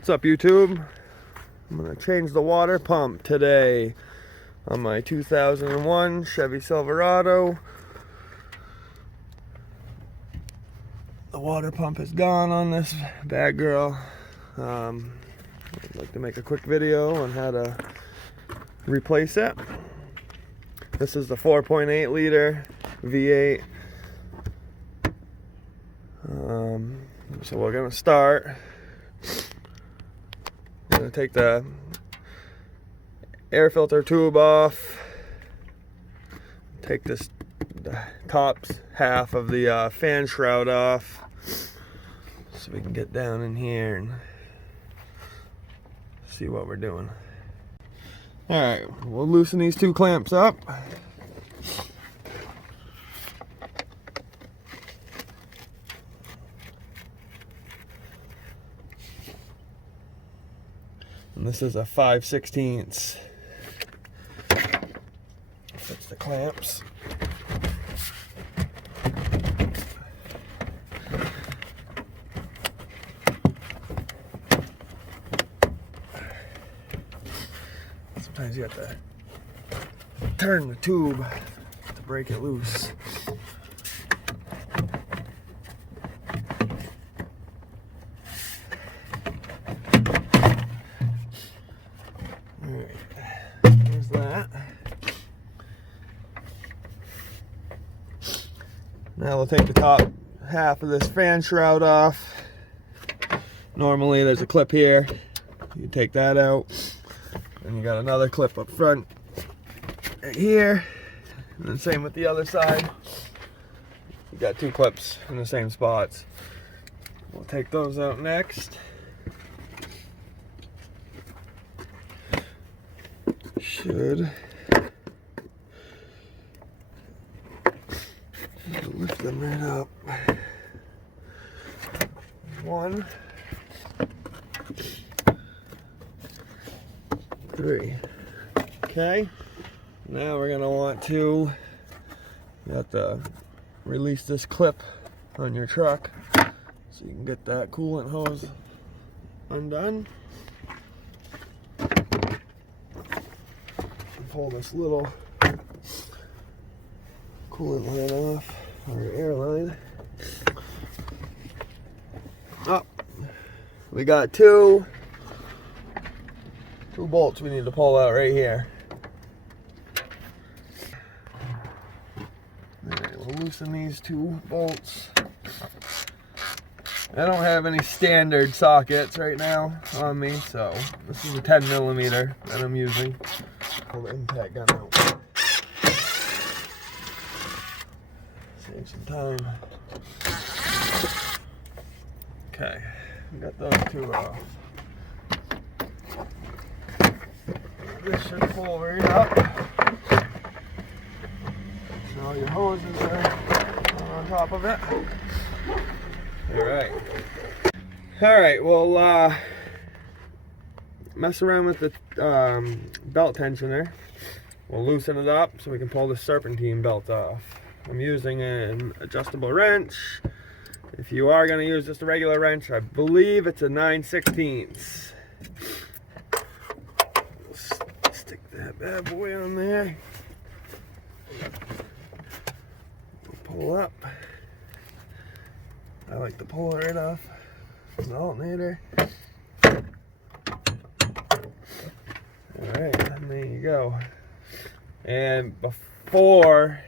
What's up, YouTube? I'm gonna change the water pump today on my 2001 Chevy Silverado. The water pump is gone on this bad girl. I'd like to make a quick video on how to replace it. This is the 4.8 liter V8. So we're gonna start. I'm gonna take the air filter tube off. Take the top half of the fan shroud off, so we can get down in here and see what we're doing. All right, we'll loosen these two clamps up. And this is a 5/16. Fits the clamps. Sometimes you have to turn the tube to break it loose. Alright, there's that. Now we'll take the top half of this fan shroud off. Normally there's a clip here. You take that out. And you got another clip up front right here. And then same with the other side. You got two clips in the same spots. We'll take those out next. Should lift them right up. One, 3. Okay, now we're gonna want to, you have to release this clip on your truck so you can get that coolant hose undone. Pull this little coolant line off, or air line. Oh, we got two bolts we need to pull out right here. Alright, we'll loosen these two bolts. I don't have any standard sockets right now on me, so this is a 10mm that I'm using. Pull the impact gun out. Save some time. Okay, we got those two off. This should pull right up. So all your hoses are on top of it. Alright. Alright, we'll mess around with the belt tensioner. We'll loosen it up so we can pull the serpentine belt off. I'm using an adjustable wrench. If you are going to use just a regular wrench, I believe it's a 9/16. Stick that bad boy on there. Pull up. I like to pull it right off the alternator. Alright, and there you go. And before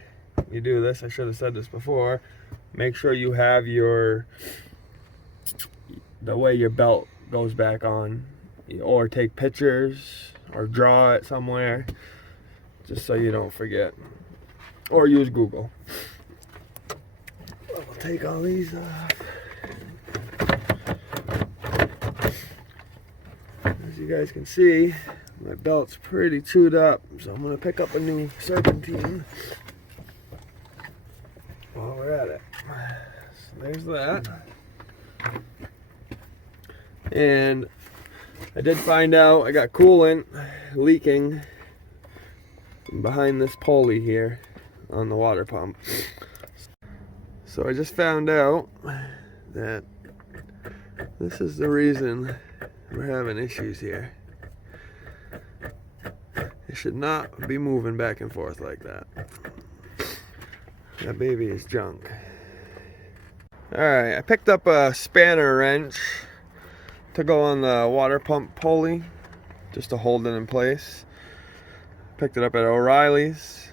you do this, I should have said this before, make sure you have the way your belt goes back on, or take pictures or draw it somewhere just so you don't forget, or use Google. We'll take all these off. As you guys can see, my belt's pretty chewed up, so I'm going to pick up a new serpentine while we're at it. So there's that. And I did find out I got coolant leaking behind this pulley here on the water pump. So I just found out that this is the reason We're having issues here. It should not be moving back and forth like that. That baby is junk. Alright, I picked up a spanner wrench to go on the water pump pulley, just to hold it in place. Picked it up at O'Reilly's.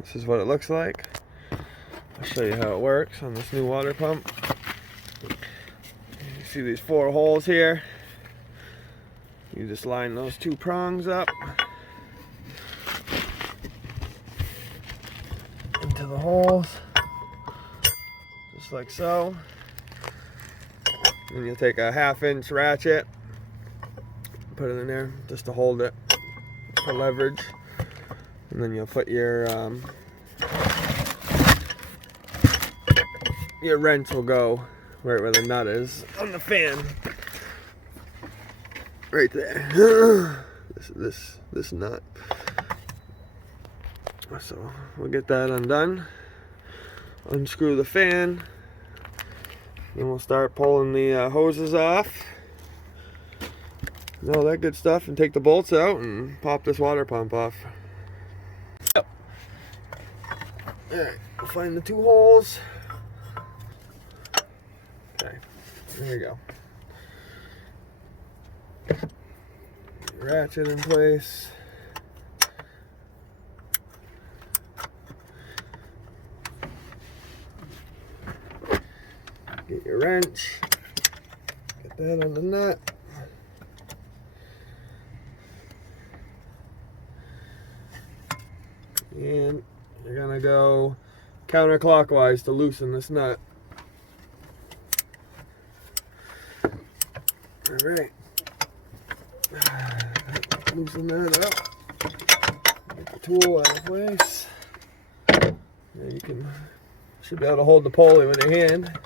This is what it looks like. I'll show you how it works on this new water pump. You see these 4 holes here. You just line those 2 prongs up into the holes, just like so. And you'll take a 1/2-inch ratchet, put it in there just to hold it for leverage. And then you'll put your wrench will go right where the nut is on the fan. Right there. This nut. So we'll get that undone. Unscrew the fan. Then we'll start pulling the hoses off. And all that good stuff, and take the bolts out and pop this water pump off. Yep. Alright, we'll find the 2 holes. Okay, there you go. Ratchet in place. Get your wrench. Get that on the nut. And you're gonna go counterclockwise to loosen this nut. Alright. Loosen that up. Get the tool out of place. Now you should be able to hold the pulley with your hand.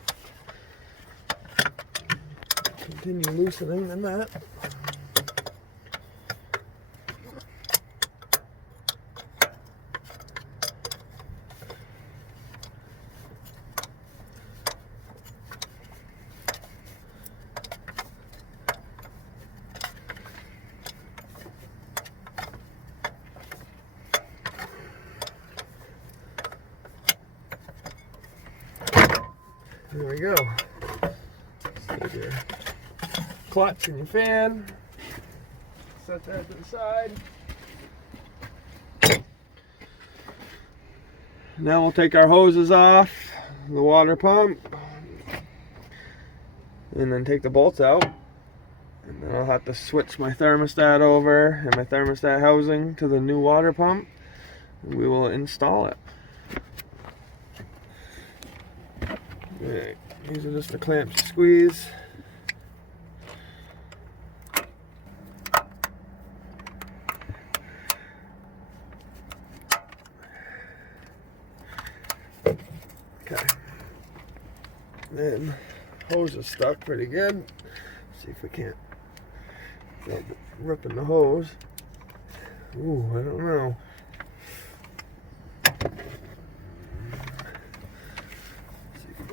Continue loosening the nut. There we go. Take your clutch and your fan. Set that to the side. Now we'll take our hoses off the water pump and then take the bolts out. And then I'll have to switch my thermostat over and my thermostat housing to the new water pump, and we will install it. Alright, these are just the clamps to squeeze. Okay. Then hose is stuck pretty good. See if we can't stop ripping the hose. Ooh, I don't know.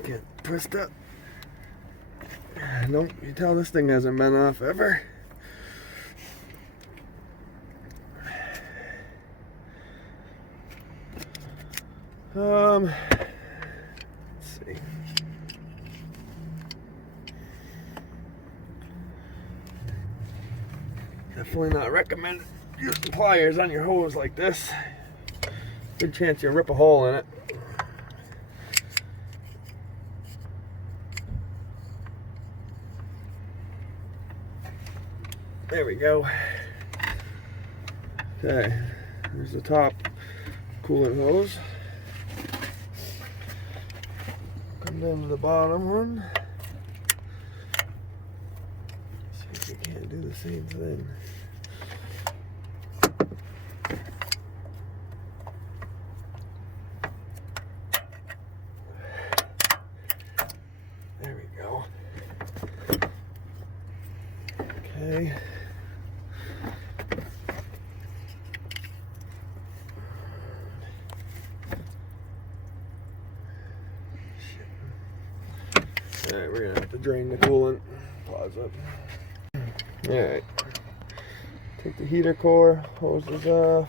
Get twist up. Nope, you tell this thing hasn't been off ever. Let's see. Definitely not recommended using pliers on your hose like this. Good chance you'll rip a hole in it. There we go. Okay, there's the top coolant hose. Come down to the bottom one. See if we can't do the same thing. There we go. Okay. Alright, we're gonna have to drain the coolant. Pause up. Alright. Take the heater core, hoses off.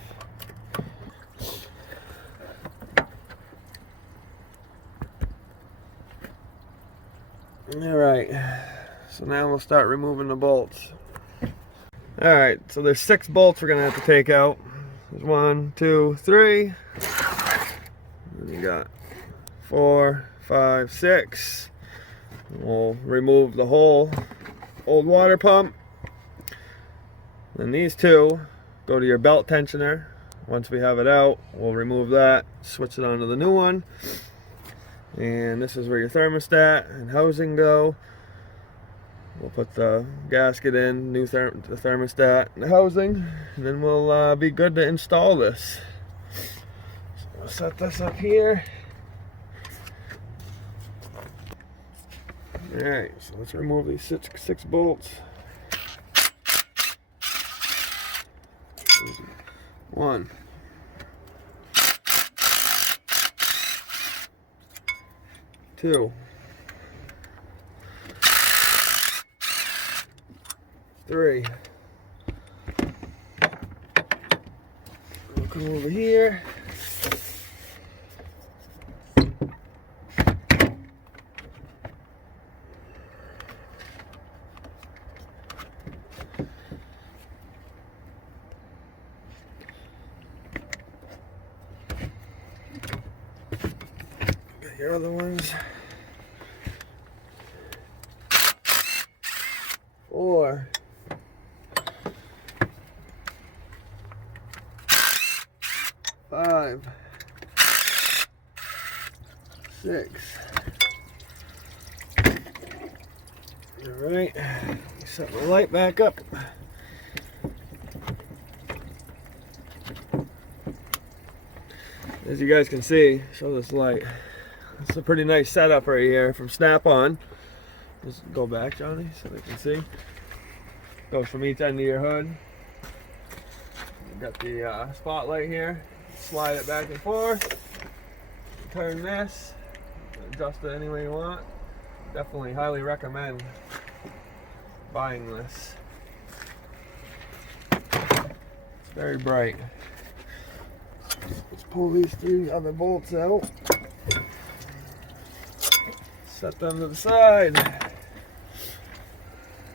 Alright, so now we'll start removing the bolts. Alright, so there's 6 bolts we're going to have to take out. There's 1, 2, 3. And you got 4, 5, 6. We'll remove the whole old water pump. Then these 2 go to your belt tensioner. Once we have it out, we'll remove that, switch it onto the new one. And this is where your thermostat and housing go. We'll put the gasket in, the thermostat, and the housing, and then we'll be good to install this. So we'll set this up here. Alright, so let's remove these six bolts. 1. 2. 3. We'll come over here. Got your other ones. 4. 5. 6. Alright, set my light back up. As you guys can see, show this light. It's a pretty nice setup right here from Snap-on. Just go back, Johnny, so they can see. Goes from each end of your hood. You got the spotlight here. Slide it back and forth. Turn this. Adjust it any way you want. Definitely highly recommend buying this. It's very bright. Let's pull these 3 other bolts out. Set them to the side.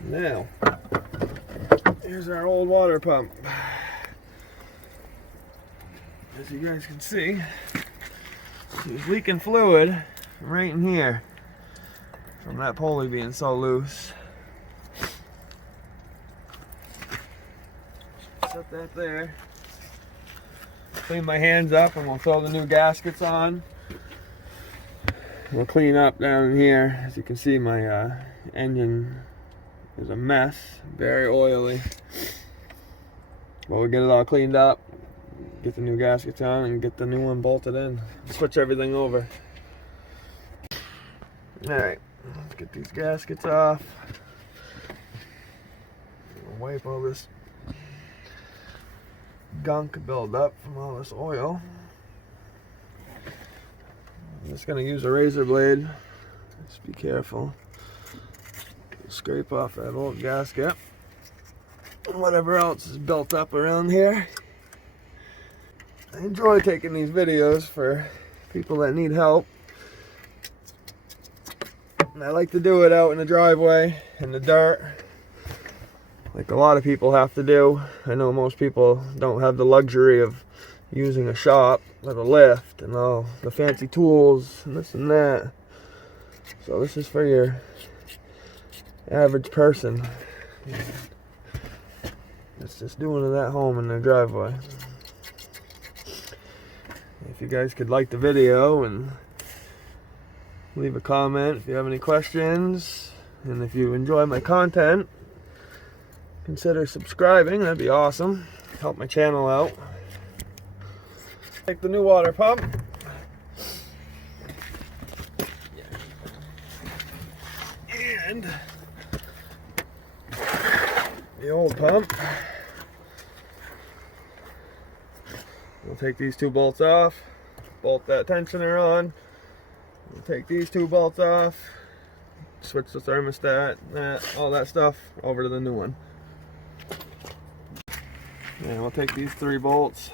Now, here's our old water pump. As you guys can see, there's leaking fluid right in here from that pulley being so loose. Set that there. Clean my hands up and we'll throw the new gaskets on. We'll clean up down here. As you can see, my engine is a mess, very oily. But we'll get it all cleaned up, get the new gaskets on, and get the new one bolted in. Switch everything over. Alright, let's get these gaskets off. We'll wipe all this gunk build up from all this oil. I'm just going to use a razor blade. Just be careful. Scrape off that old gasket and whatever else is built up around here. I enjoy taking these videos for people that need help. And I like to do it out in the driveway, in the dirt, like a lot of people have to do. I know most people don't have the luxury of using a shop with a lift and all the fancy tools and this and that. So this is for your average person. It's just doing it at home in their driveway. If you guys could like the video and leave a comment if you have any questions, and if you enjoy my content, consider subscribing. That'd be awesome. Help my channel out. Take the new water pump. And the old pump. We'll take these 2 bolts off, bolt that tensioner on. We'll take these 2 bolts off, switch the thermostat, all that stuff over to the new one. And we'll take these 3 bolts.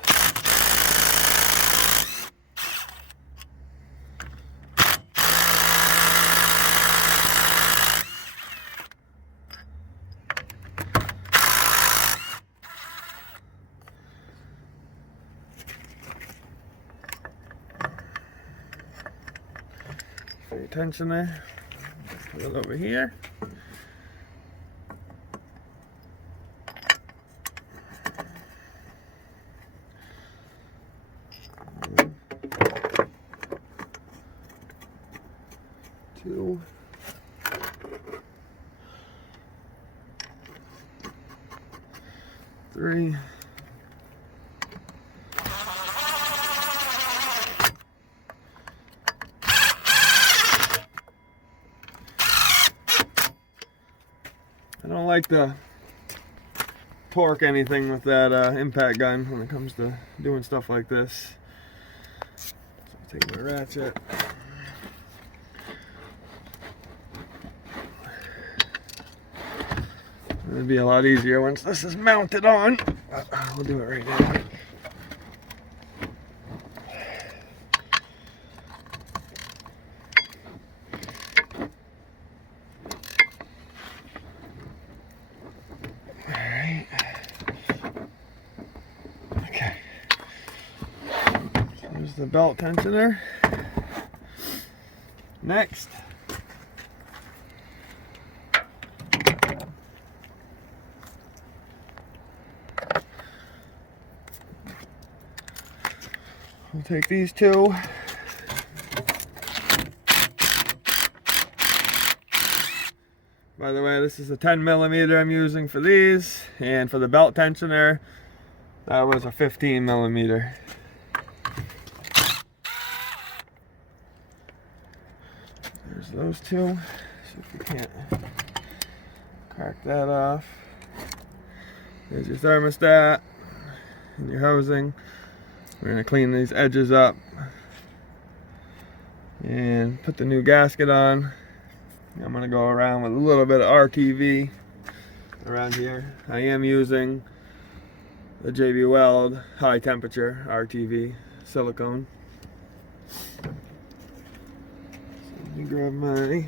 For your tension there. Put it over here. Two. Three. I don't like to torque anything with that impact gun when it comes to doing stuff like this. So I'll take my ratchet. It'll be a lot easier once this is mounted on. We'll do it right now. Alright. Okay. So there's the belt tensioner. Next. We'll take these 2. By the way, this is a 10mm I'm using for these, and for the belt tensioner, that was a 15mm. There's those 2. See if we can't crack that off. There's your thermostat and your housing. We're going to clean these edges up and put the new gasket on. I'm going to go around with a little bit of RTV around here. I am using the JB Weld high temperature RTV silicone. So let me grab my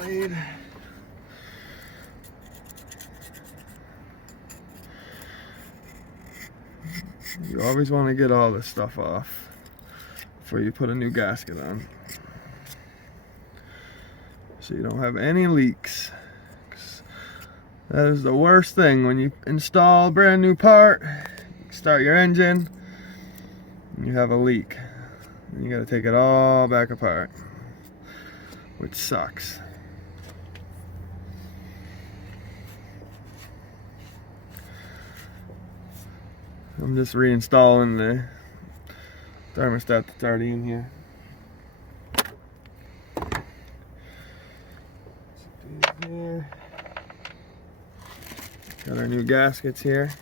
blade. You always want to get all this stuff off before you put a new gasket on, so you don't have any leaks. That is the worst thing when you install a brand new part, start your engine, and you have a leak. And you got to take it all back apart, which sucks. I'm just reinstalling the thermostat that's already in here. Here. Got our new gaskets here.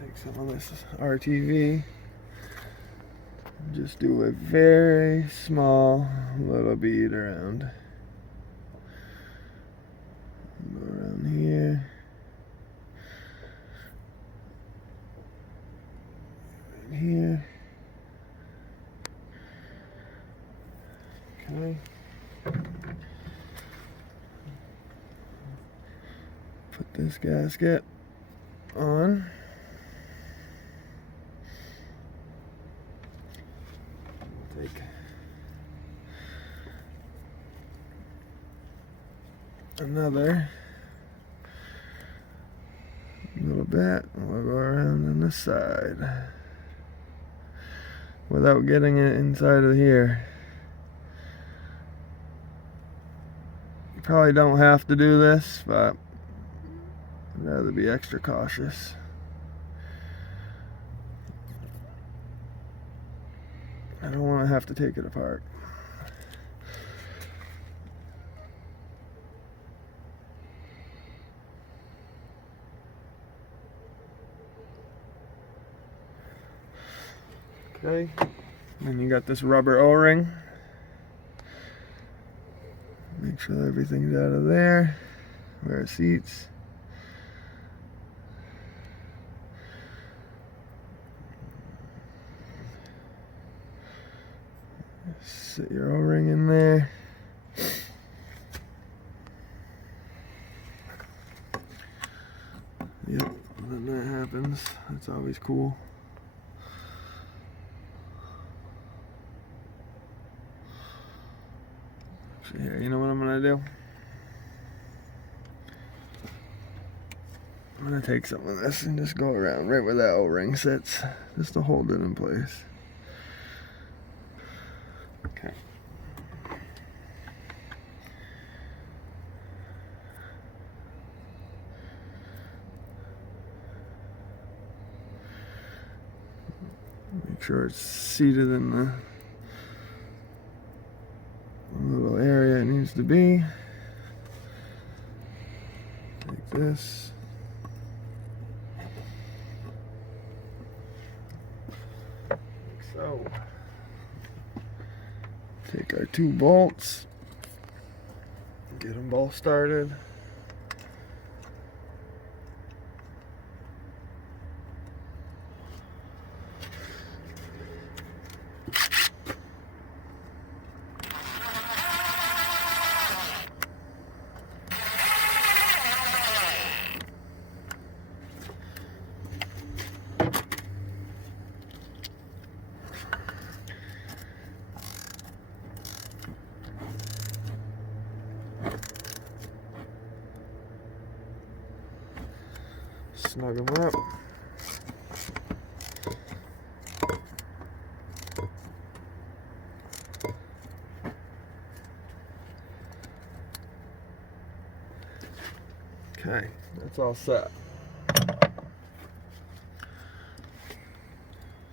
Take some of this RTV. Just do a very small little bead around. Go around here. Right here. Okay. Put this gasket on. Take another little bit, and we'll go around on this side without getting it inside of here. You probably don't have to do this, but I'd rather be extra cautious. I don't want to have to take it apart. Okay, then you got this rubber O-ring Make sure everything's out of there where it seats. Sit your O-ring in there. Yep, when that happens, that's always cool. So here, you know what I'm gonna do? I'm gonna take some of this and just go around right where that O-ring sits, just to hold it in place. Okay. Make sure it's seated in the little area it needs to be. Like this. Like so. Take our 2 bolts. Get them both started. Snug them up. Okay, that's all set.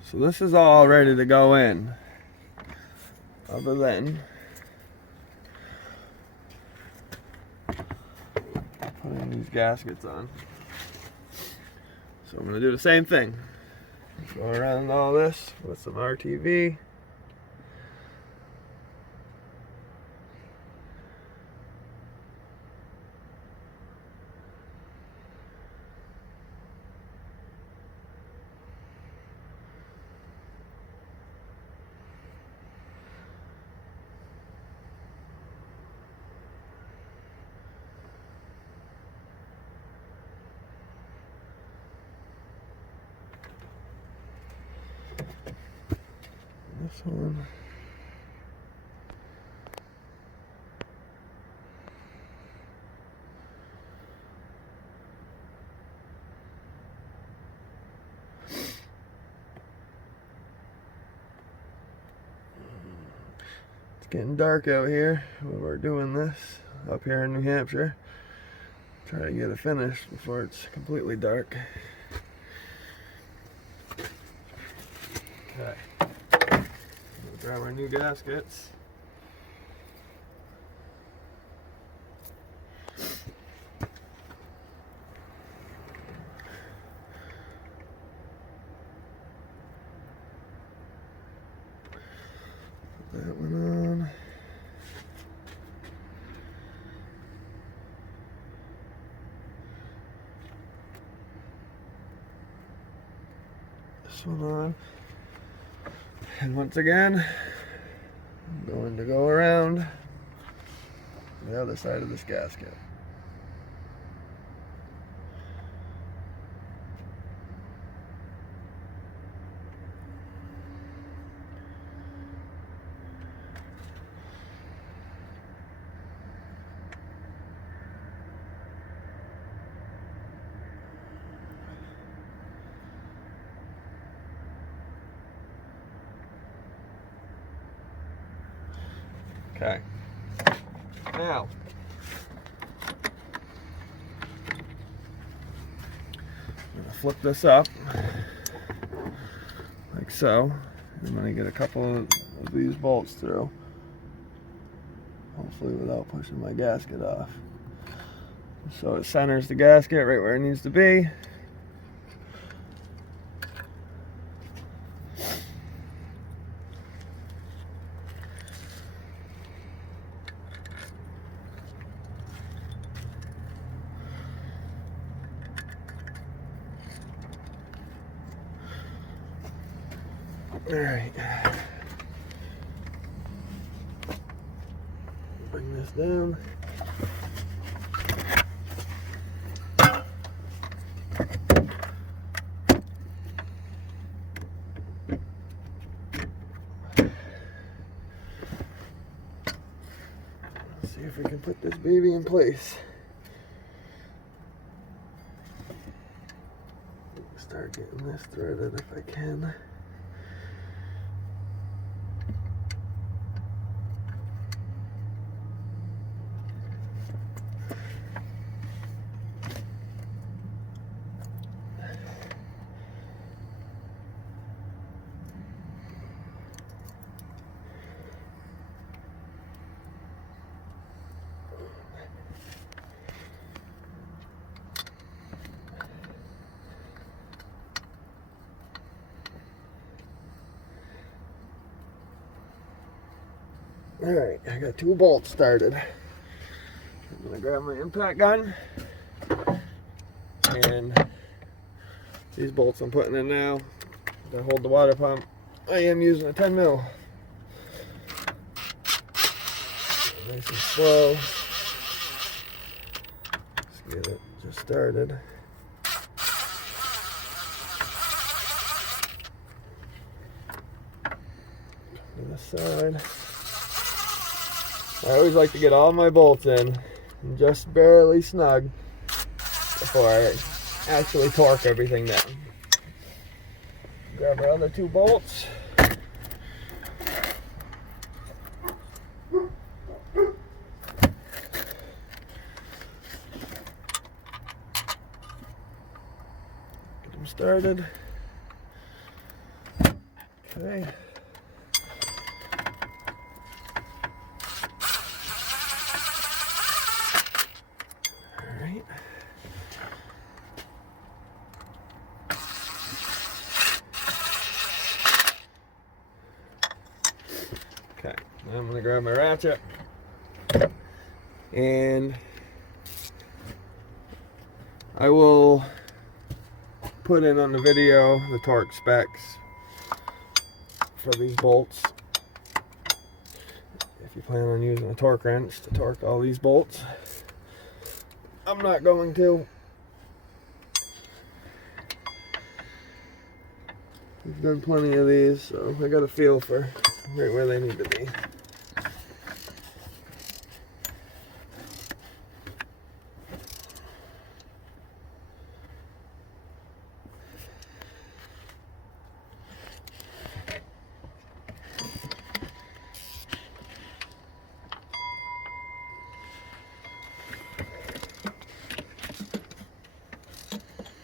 So this is all ready to go in. Other than putting these gaskets on. So I'm going to do the same thing. Go around all this with some RTV. This one. It's getting dark out here when we're doing this up here in New Hampshire. Try to get it finished before it's completely dark. Okay. Grab our new gaskets. Put that one on. This one on. And once again, I'm going to go around the other side of this gasket. Okay. Now, I'm going to flip this up like so. I'm going to get a couple of these bolts through, hopefully without pushing my gasket off. So it centers the gasket right where it needs to be. Alright. Bring this down. Let's see if we can put this baby in place. Start getting this threaded if I can. Alright, I got 2 bolts started. I'm going to grab my impact gun. And these bolts I'm putting in now to hold the water pump. I am using a 10 mil. Nice and slow. Let's get it just started. To this side. I always like to get all my bolts in and just barely snug before I actually torque everything down. Grab our other 2 bolts. Get them started. Okay. Okay, now I'm going to grab my ratchet and I will put in on the video the torque specs for these bolts. If you plan on using a torque wrench to torque all these bolts, I'm not going to. We've done plenty of these, so I got a feel for right where they need to be.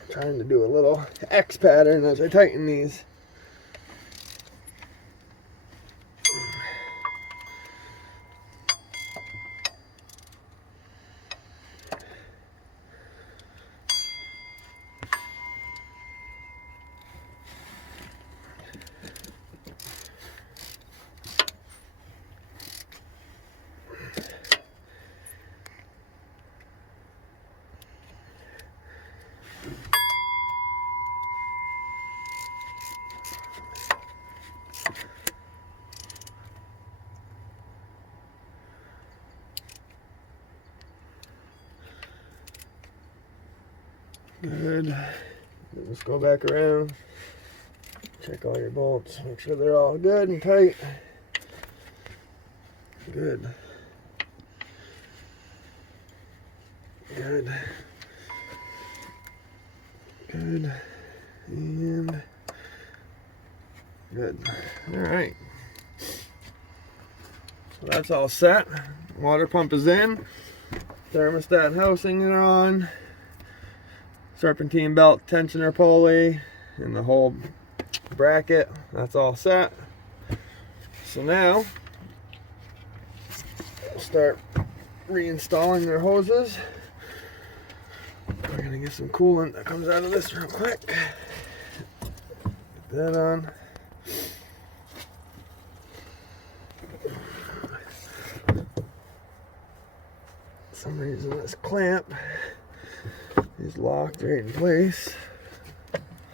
Trying to do a little X pattern as I tighten these. Good. Just go back around, check all your bolts, make sure they're all good and tight. Good. Good. Good. And good. Alright. So that's all set. Water pump is in. Thermostat housing are on. Serpentine belt tensioner pulley and the whole bracket, that's all set. So now we'll start reinstalling their hoses. We're gonna get some coolant that comes out of this real quick. Get that on. For some reason this clamp is locked right in place.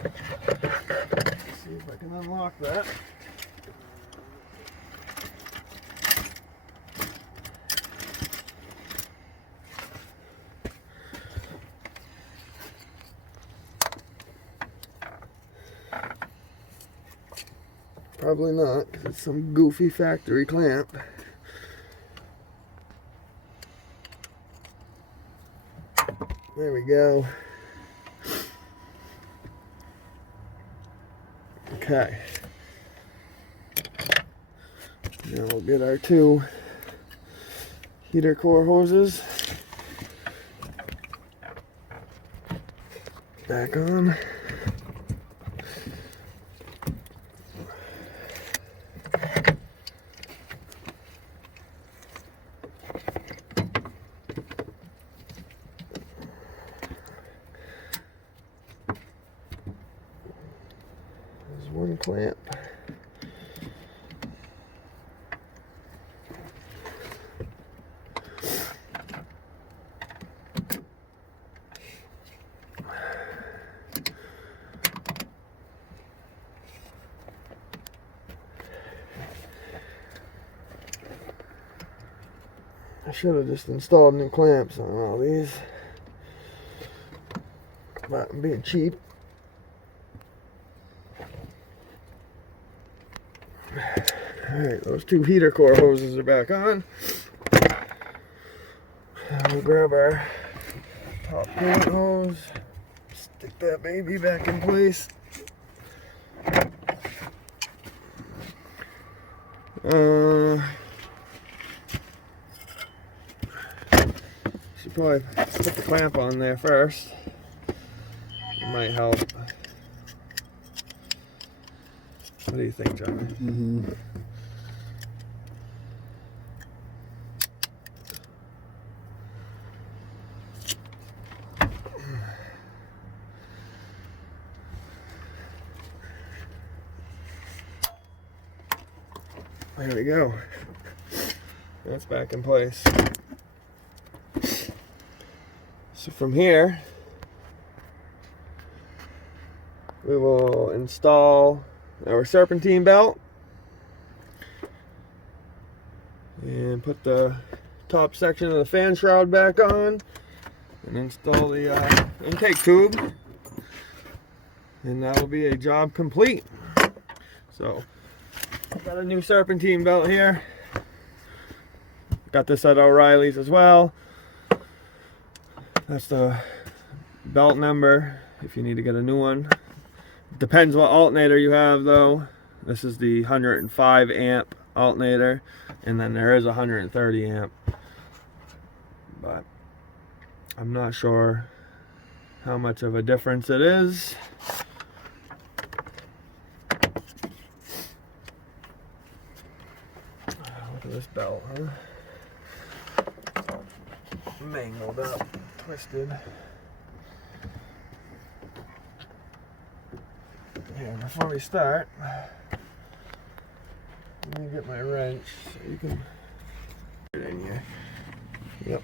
Let's see if I can unlock that. Probably not, because it's some goofy factory clamp. There we go. Okay. Now we'll get our 2 heater core hoses back on. There's one clamp. I should have just installed new clamps on all these, but I'm being cheap. Alright, those 2 heater core hoses are back on. And we'll grab our top coolant hose, stick that baby back in place. Should probably put the clamp on there first. It might help. What do you think, Johnny? Mm-hmm. There we go. That's back in place. So from here, we will install our serpentine belt and put the top section of the fan shroud back on and install the intake tube, and that'll be a job complete. So I've got a new serpentine belt here. Got this at O'Reilly's as well. That's the belt number if you need to get a new one. Depends what alternator you have though. This is the 105 amp alternator, and then there is a 130 amp. But I'm not sure how much of a difference it is. Look at this belt, huh? Mangled up, twisted. Here, before we start, let me get my wrench so you can get it in here. Yep.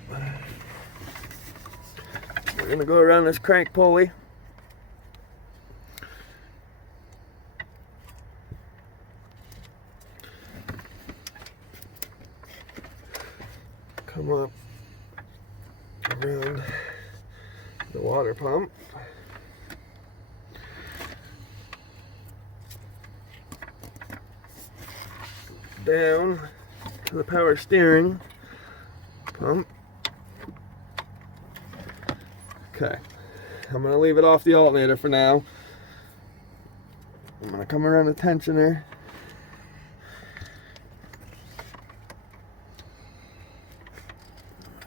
We're gonna go around this crank pulley. Come up around the water pump. Down to the power steering pump. Okay, I'm going to leave it off the alternator for now. I'm going to come around the tensioner.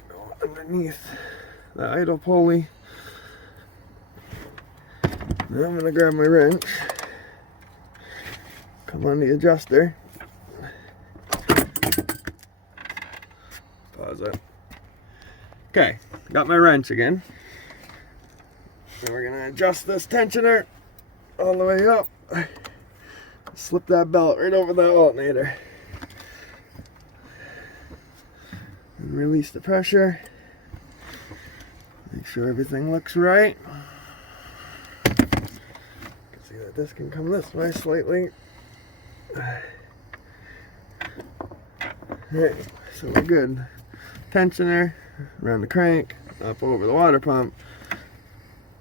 Go underneath the idle pulley. Now I'm going to grab my wrench. Come on the adjuster. Pause it. Okay, got my wrench again. Then we're gonna adjust this tensioner all the way up. Slip that belt right over the alternator. And release the pressure. Make sure everything looks right. You can see that this can come this way slightly. Alright, so we're good. Tensioner around the crank, up over the water pump,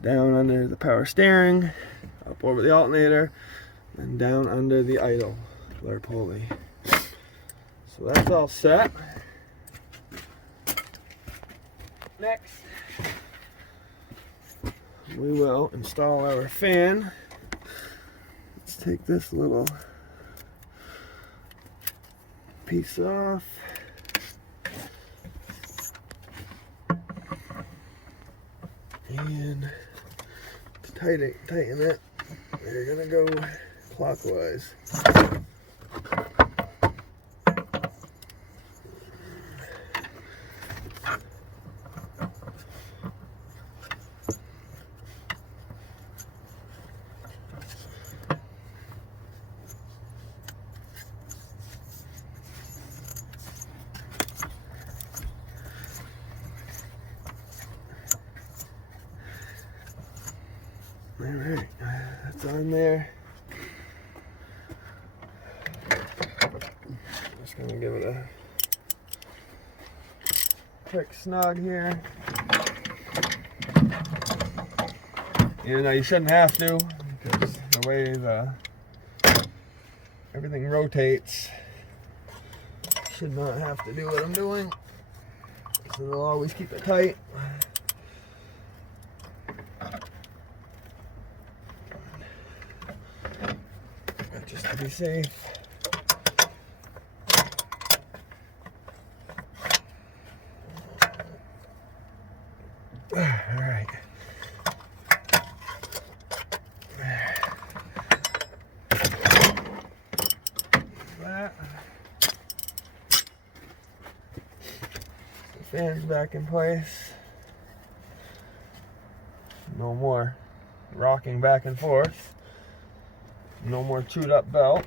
down under the power steering, up over the alternator, and down under the idle muffler pulley. So that's all set. Next, we will install our fan. Let's take this little piece off. And to tighten it, we're gonna go clockwise. Alright, that's on there. Just gonna give it a quick snug here. Even though you shouldn't have to, because the way everything rotates, should not have to do what I'm doing. So it'll always keep it tight. Just to be safe. Alright. That. The fan's back in place. No more rocking back and forth. No more chewed up belt.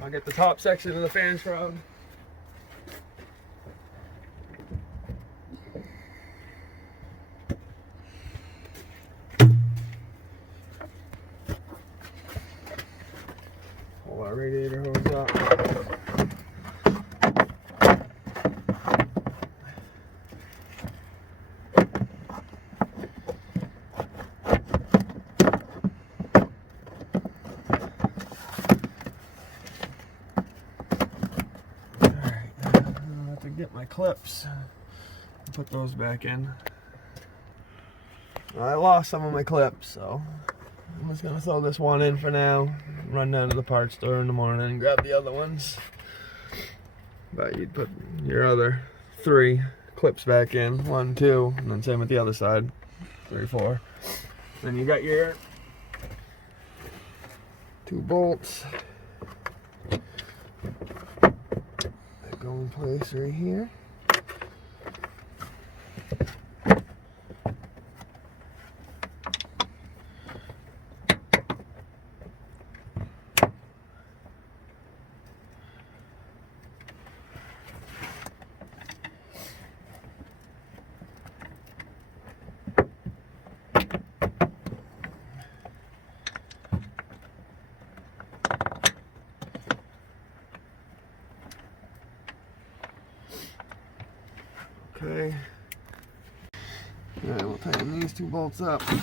I'll get the top section of the fan shroud. Pull our radiator hose up. Get my clips and put those back in. I lost some of my clips, so I'm just gonna throw this one in for now, run down to the parts store in the morning and grab the other ones. But you'd put your other 3 clips back in, 1, 2, and then same with the other side, 3, 4. Then you got your 2 bolts go in place right here. Okay. Alright, we'll tighten these 2 bolts up. These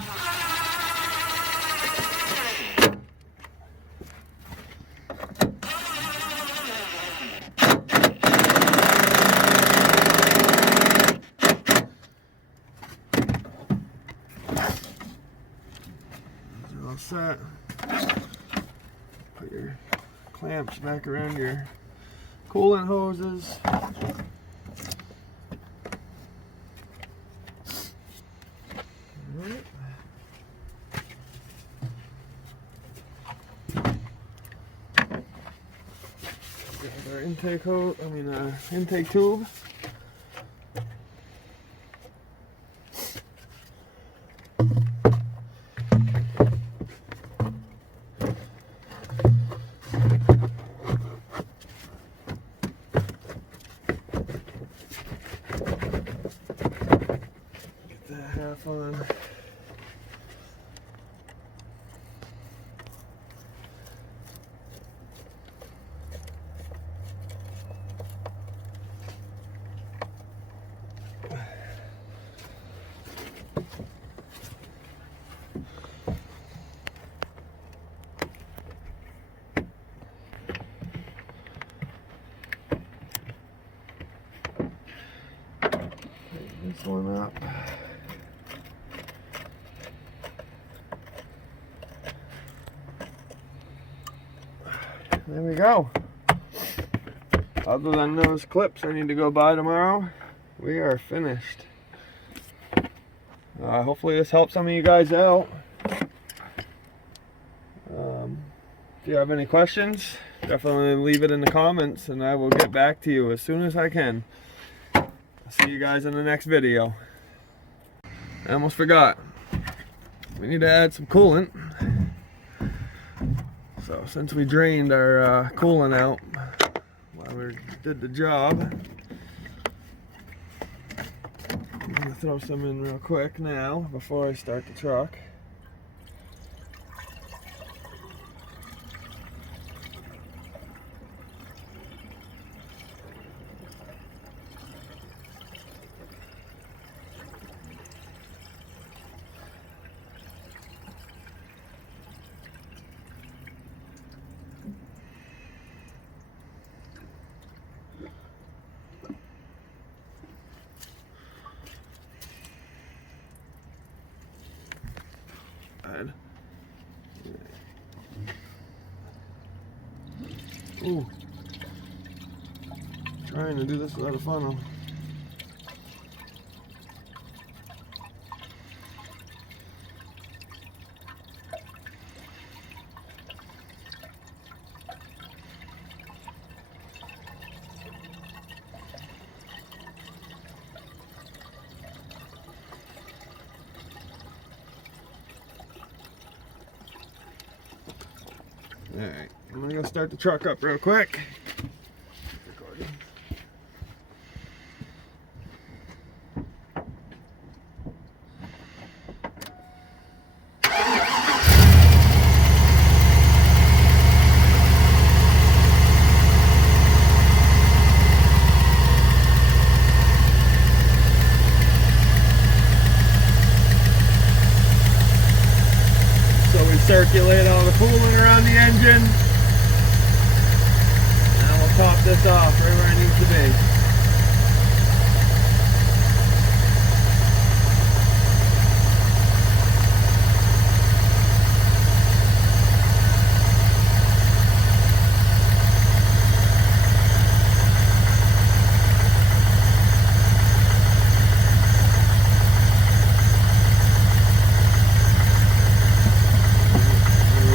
are all set. Put your clamps back around your coolant hoses. Our intake hose, intake tube. Get that half on. this one up. There we go. Other than those clips I need to go buy tomorrow, we are finished. Hopefully this helps some of you guys out. If you have any questions, definitely leave it in the comments and I will get back to you as soon as I can. I'll see you guys in the next video. I almost forgot. We need to add some coolant. So since we drained our coolant out while we did the job, I'm going to throw some in real quick now before I start the truck. Ooh. Trying to do this without a funnel. Alright, I'm gonna go start the truck up real quick. Circulate all the coolant around the engine. Now we'll top this off right where it needs to be.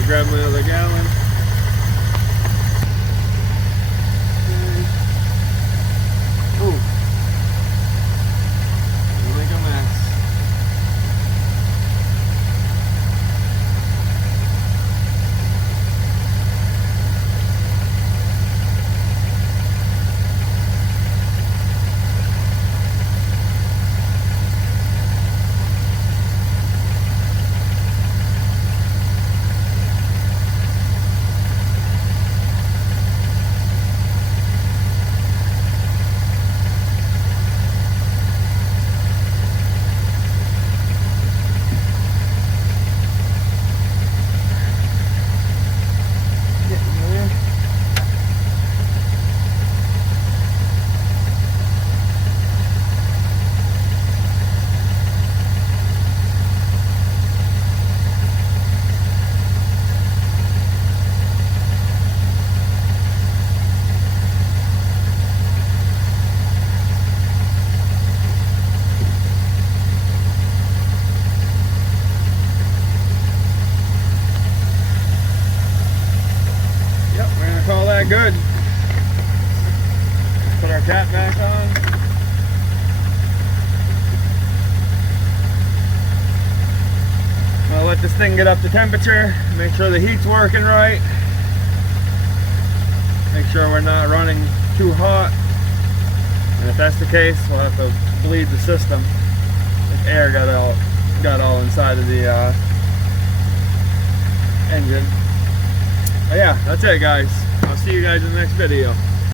Grab my other gallon. Ooh. Make a mess. Good. Put our cap back on. I'll let this thing get up to temperature, make sure the heat's working right, make sure we're not running too hot, and if that's the case we'll have to bleed the system if air got all inside of the engine. But yeah, that's it guys. I'll see you guys in the next video.